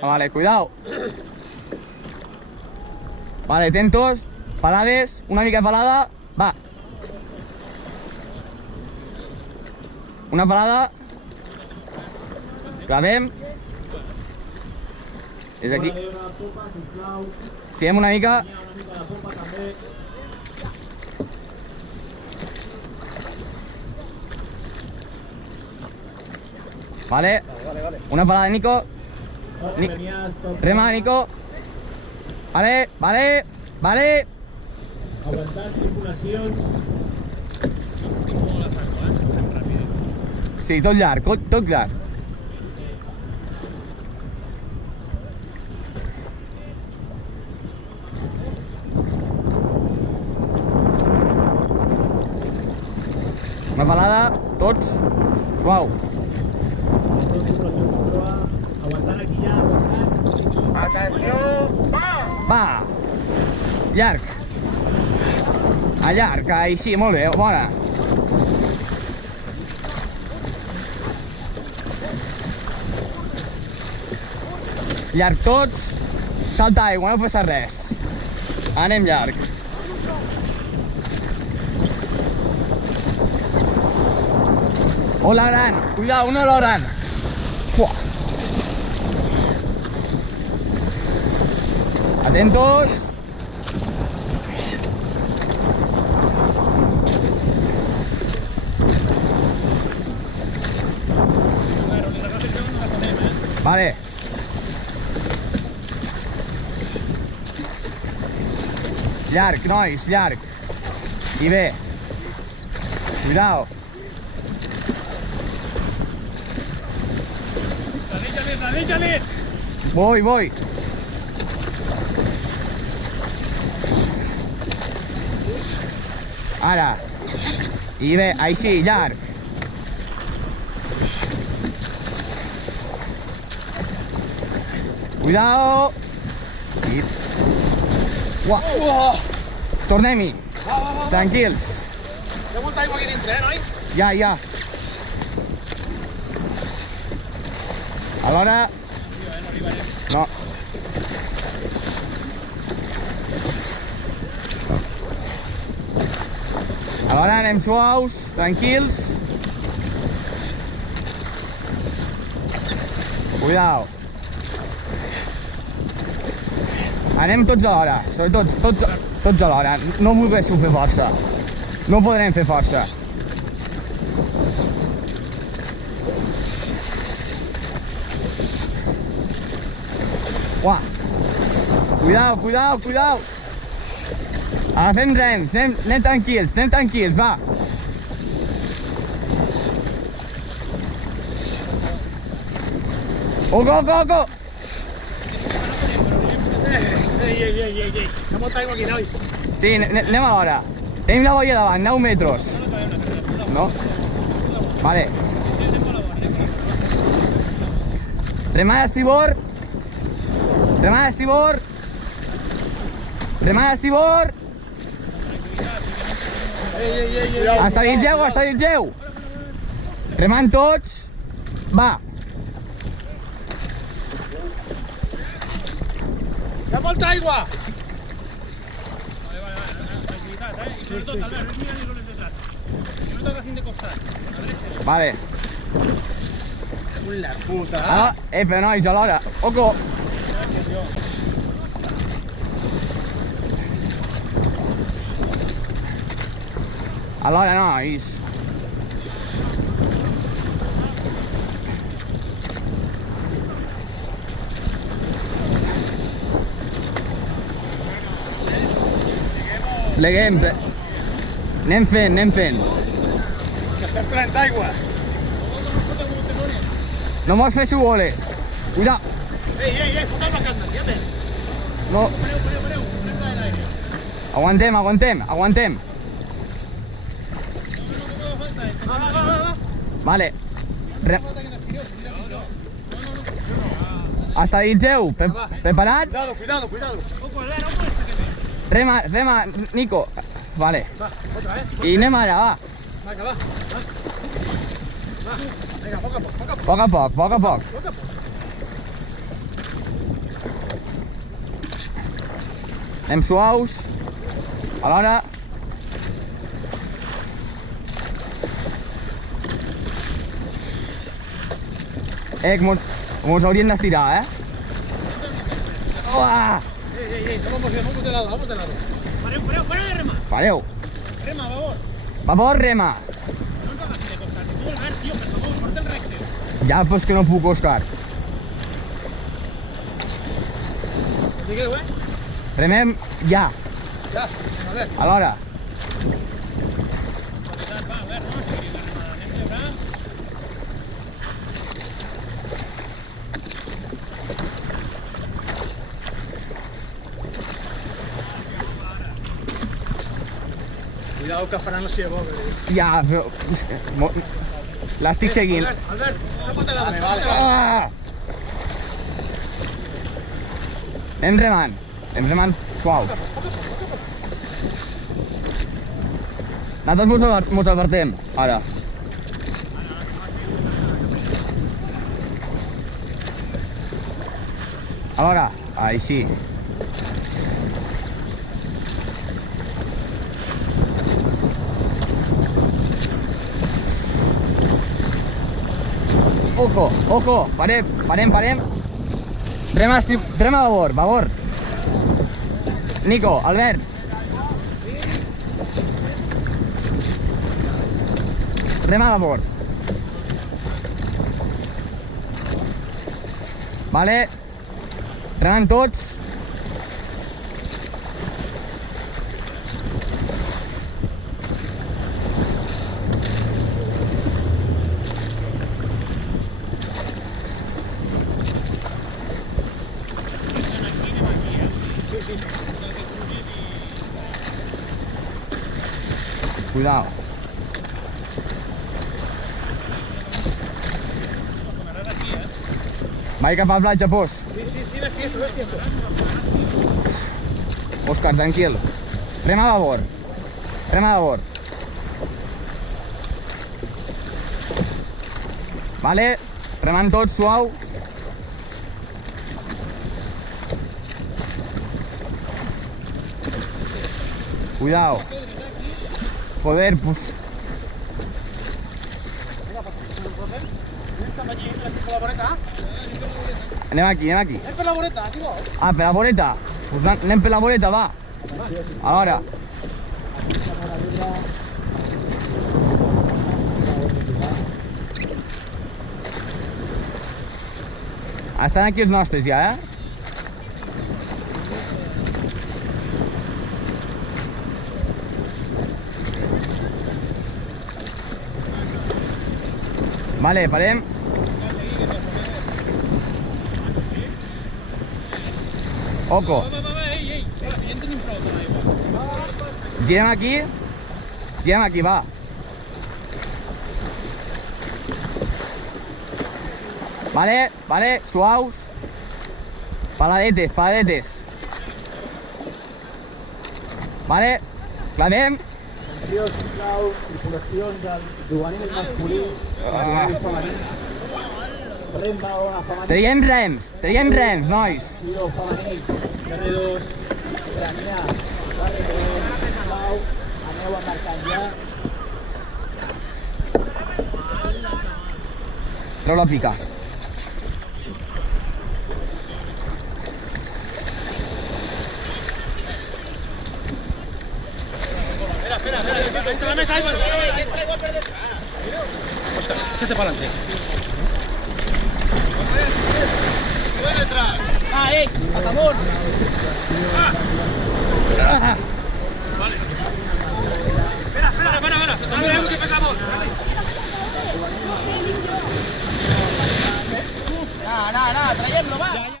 Vale, cuidado. Vale, atentos. Palades, una mica de palada. Va. Una palada. Clavem. És aquí. Siguem una mica. Vale. Una palada, Nico. Rema, Nico. Vale, vale, vale. Aguantant tripulacions. Sí, tot llarg, tot llarg. Una palada, tots. Suau. Aguantant aquí ja, aguantant. Atenció, va! Va. Llarg. A llarg, així, molt bé, bona. Llarg tots. Salta aigua, no passa res. Anem llarg. Ola gran, cuidado, una ola gran. Fuà. Atentos. Vale. Llarg, nois, llarg. I bé. Cuidao. Voy. Ara. I bé, així, llarg. Cuidao. I... Uah. Tornem-hi. Tranquils. Hi ha molta aigua aquí dintre, noi? Ja. Alhora... No. Alhora anem suaus, tranquils. Cuidao. Anem tots alhora, sobretot tots alhora. No volguéssiu fer força. No podrem fer força. Uah. Cuidao. Agafem rems, anem tranquils, va. Oco. Ei. Hi ha molta aigua aquí, noi. Sí, anem a l'hora. Tenim la boia davant, 9 metres. No? Vale. Remada estibor. Ei. Estabilitzeu. Remant tots. Va. Hi ha molta aigua. Vale, tranquil·litat, I sobretot, Albert, no mira ni los detrás. Que no t'agafin de costat. Vale. La puta. Però nois, a l'hora. Oco. A l'hora, nois. Pleguem. Anem fent. Que estem plens d'aigua. No mos fes boles. Cuidao. Ei, fot el bacant, fíjate. No. Pareu, pren l'aire. Aguantem. Va. Vale. Estabilitzeu. Preparats? Cuidado. Rema, Nico. Vale. Va, otra, I anem allà, va. Va. Vinga, poc a poc. Poc a poc. Anem suaus. Alhora. Que mos hauríem d'estirar, Uah! Vamos de lado, vamos de lado. Pareu de remar. Pareu. Rema, a favor. Vapor, rema. No ens agafi de costat. Tu el verd, tio, per favor, porta el recte. Ja, pues que no puc, Òscar. Digueu, Remem ja. Ja, a veure. Alhora. Va, a veure, no? Si la remada anem llebrant. Cuidado que faran no sigui bo, Ja, però... L'estic seguint. Albert, estamos de lado. Vale. Ah! Anem remant suau. Nosaltres mos apartem, ara. Alhora, així. Ojo, parem. Rema a babor. Nico, Albert. Rema a babor. Vale. Remant tots. Cuidado. Vaig cap a la platja, pues. Sí, ves tieso. Òscar, tranquil. Rema a babor. Vale, remant tot, suau. Cuidado. Joder, pues... Anem aquí. Anem per la voreta, si vols. Ah, per la voreta? Pues anem per la voreta, va. Alhora. Estan aquí els nostres ja, Vale, parem. Oco. Va, ei. Ja en tenim prou de l'aigua. Girem aquí, va. Vale, suaus. Paladetes. Vale, clavem. Tripulacions del juvenil masculí, juvenil femení, rem badalona femení, Traiem rems, nois. tiro femení, carreros, caminar, sisplau, aneu embarcant ja. Treu la pica. Espera, entra la mesa, Álvaro. Óscar, échate para adelante. Puede entrar. A favor.